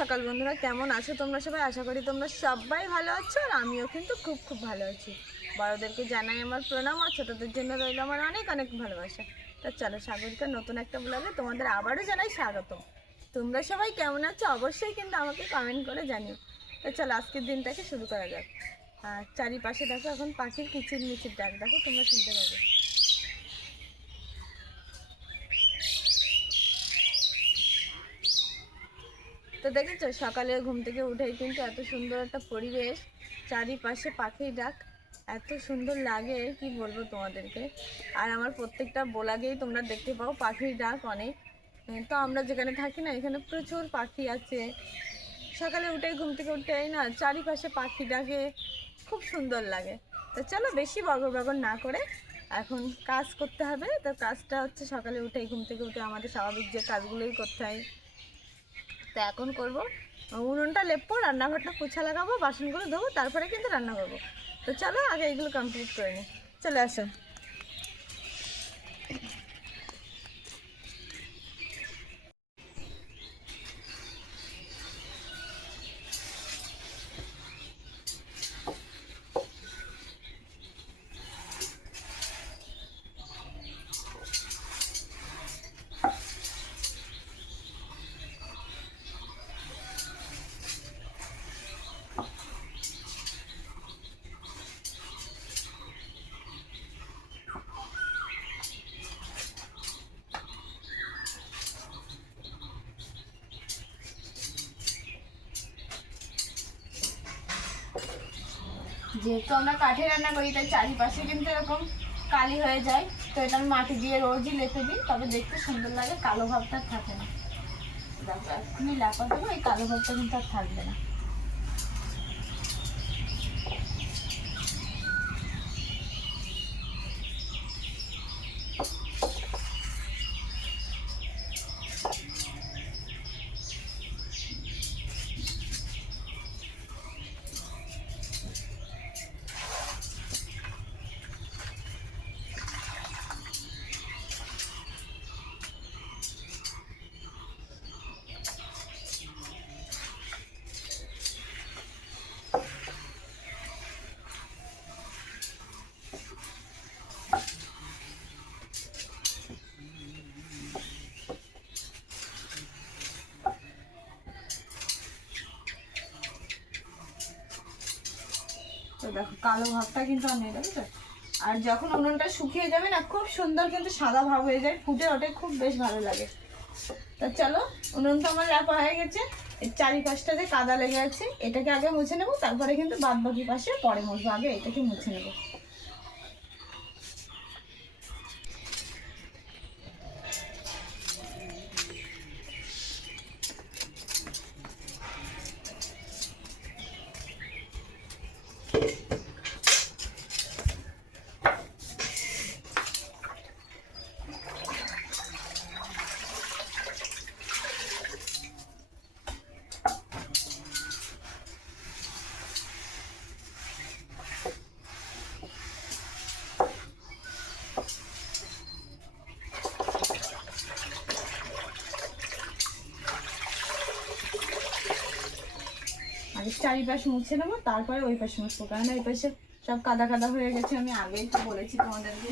সকাল বন্ধুরা, কেমন আছো তোমরা সবাই? আশা করি তোমরা সবাই ভালো আছো, আর আমিও কিন্তু খুব খুব ভালো আছি। বড়োদেরকে জানাই আমার প্রণাম, আর ছোটোদের জন্য রইল আমার অনেক অনেক ভালোবাসা। তো চলো, সাগরিকার নতুন একটা ব্লগে তোমাদের আবারও জানাই স্বাগতম। তোমরা সবাই কেমন আছো অবশ্যই কিন্তু আমাকে কমেন্ট করে জানিও। তো চলো, আজকের দিনটাকে শুরু করা যাক। আর চারিপাশে দেখো এখন পাখির কিচির মিচির ডাক, দেখো তোমরা শুনতে পাবে। তো দেখেছো, সকালে ঘুম থেকে উঠেই কিন্তু এত সুন্দর একটা পরিবেশ, চারিপাশে পাখির ডাক, এত সুন্দর লাগে কি বলবো তোমাদেরকে। আর আমার প্রত্যেকটা ব্লগেই তোমরা দেখতে পাও পাখির ডাক অনেক। তো আমরা যেখানে থাকি না, এখানে প্রচুর পাখি আছে। সকালে উঠেই ঘুম থেকে উঠেই না চারিপাশে পাখি ডাকে, খুব সুন্দর লাগে। তো চলো, বেশি বগর বগর না করে এখন কাজ করতে হবে। তো কাজটা হচ্ছে সকালে উঠেই ঘুম থেকে উঠে আমাদের স্বাভাবিক যে কাজগুলোই করতে হয়, তো এখন করবো। উনুনটা লেপবো, রান্নাঘরটা পোছা লাগাবো, বাসনগুলো ধোবো, তারপরে কিন্তু রান্না করবো। তো চলো আগে এগুলো কমপ্লিট করে নিই, চলে আসো। যেহেতু আমরা কাঠে রান্না করি, তাই চারিপাশে কিন্তু এরকম কালি হয়ে যায়। তো এটা আমি মাটি দিয়ে রোজই লেপে দিই, তবে দেখতে সুন্দর লাগে, কালো ভাবটা থাকে না। দেখো এখনই লেপা দেবো, এই কালো ভাবটা কিন্তু আর থাকবে না। তো দেখো কালো ভাবটা কিন্তু আর নেই, দেখো। আর যখন উনুনটা শুকিয়ে যাবে না, খুব সুন্দর কিন্তু সাদা ভাব হয়ে যায়, ফুটে ওঠে, খুব বেশ ভালো লাগে। তা চলো, উনুন তো আমার লেপা হয়ে গেছে। এর চারিপাশটাতে কাদা লেগে আছে, এটাকে আগে মুছে নেবো, তারপরে কিন্তু বাদ বাকি পাশে পরে মুছবো, আগে এটাকে মুছে নেবো। চারিপাশে মুছে নেবো, তারপরে ওই পাশে মুছবো, কারণ ওই পাশে সব কাদা কাদা হয়ে গেছে, আমি আগেই তো বলেছি তোমাদেরকে।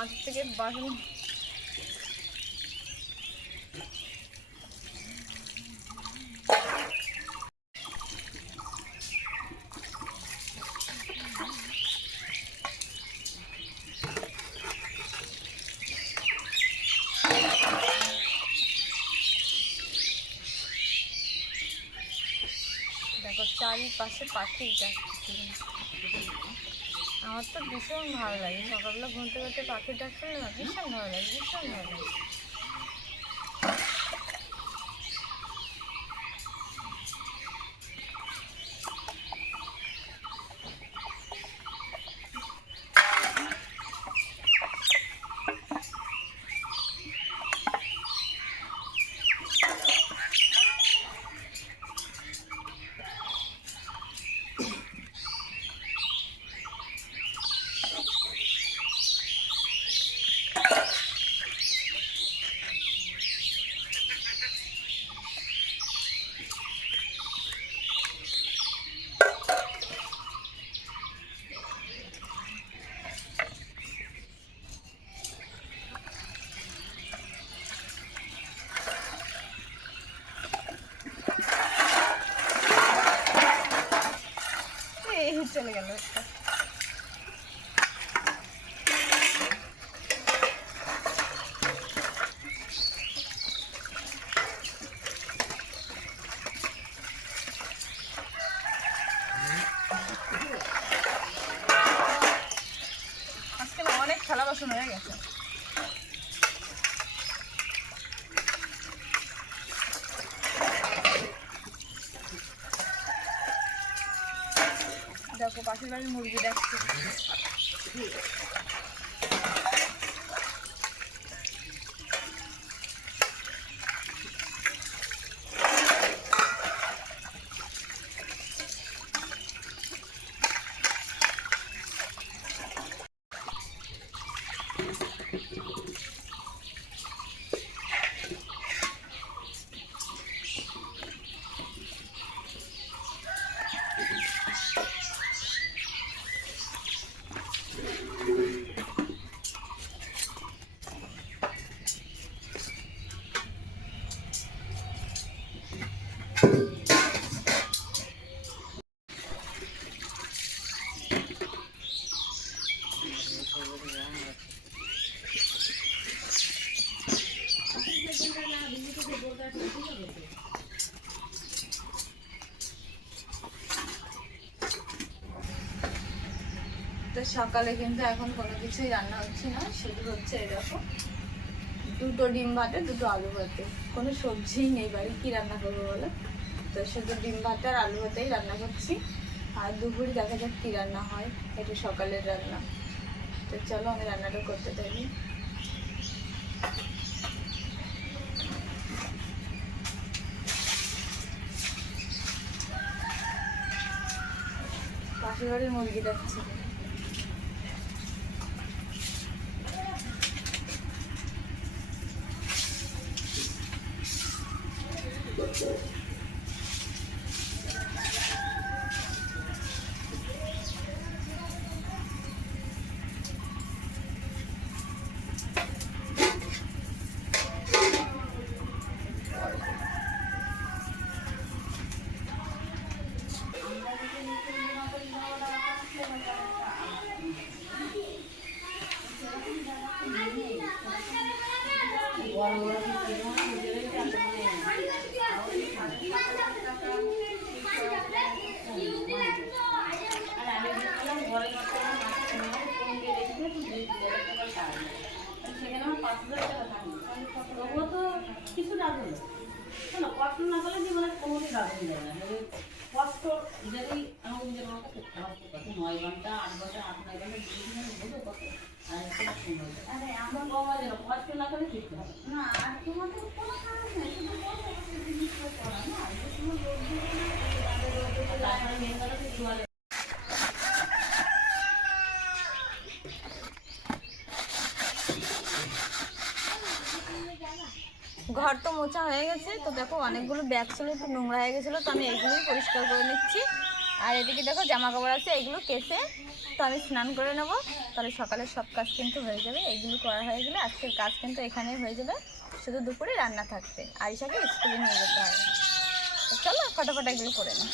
হাত থেকে বাসন দেখো চারিপাশে পাখি ডাকছে। আমার তো ভীষণ ভালো লাগে, সকালবেলা ঘুম থেকে উঠে পাখির ডাক শুনলে না ভীষণ ভালো লাগে, ভীষণ ভালো লাগে। চলে গেল একটা। আজকে অনেক থালা বাসন হয়ে গেছে। দেখো পাশের বাড়ির মুরগি দেখছে। তো সকালে কিন্তু এখন কোনো কিছুই রান্না হচ্ছে না, শুধু হচ্ছে এরকম দুটো ডিম ভাতে দুটো আলু ভাতে, কোনো সবজিই নেই বাড়ি, কি রান্না করবো বলো? তো শুধু ডিম ভাতে আর আলু ভাতেই রান্না করছি। আর দুপুরে দেখা যাক কী রান্না হয়, এটা সকালের রান্না। তো চলো আমি রান্নাটা করতে থাকি। পাশের বাড়ির মুরগি দেখছি। কিছু রাখবে না, কষ্ট না করলে জীবনে কোনোদিন রাখবে না। কষ্ট যদি আমার নিজের মতো করতে হবে, কত 9 ঘন্টা 8 ঘন্টা 8-9 ঘন্টা বুঝো কত। আরে আমার বাবা যেন কষ্ট না করে ঠিক হবে না। আর তোমাদের কোনো কাজ নেই, শুধু জিনিস করা না, তোমার রোগ দিবে না। ঘর তো মোছা হয়ে গেছে। তো দেখো অনেকগুলো ব্যাগ ছিল, একটু নোংরা হয়ে গেছিলো, তো আমি এইগুলোই পরিষ্কার করে নিচ্ছি। আর এদিকে দেখো জামা কাপড় আছে, এগুলো কেসে তো আমি স্নান করে নেবো, তাহলে সকালের সব কাজ কিন্তু হয়ে যাবে। এইগুলো করা হয়ে গেলে আজকের কাজ কিন্তু এখানেই হয়ে যাবে, শুধু দুপুরে রান্না থাকবে। আরিশাকে স্কুলে নিয়ে যেতে হবে। তো চলো ফটাফট এগুলো করে নিই।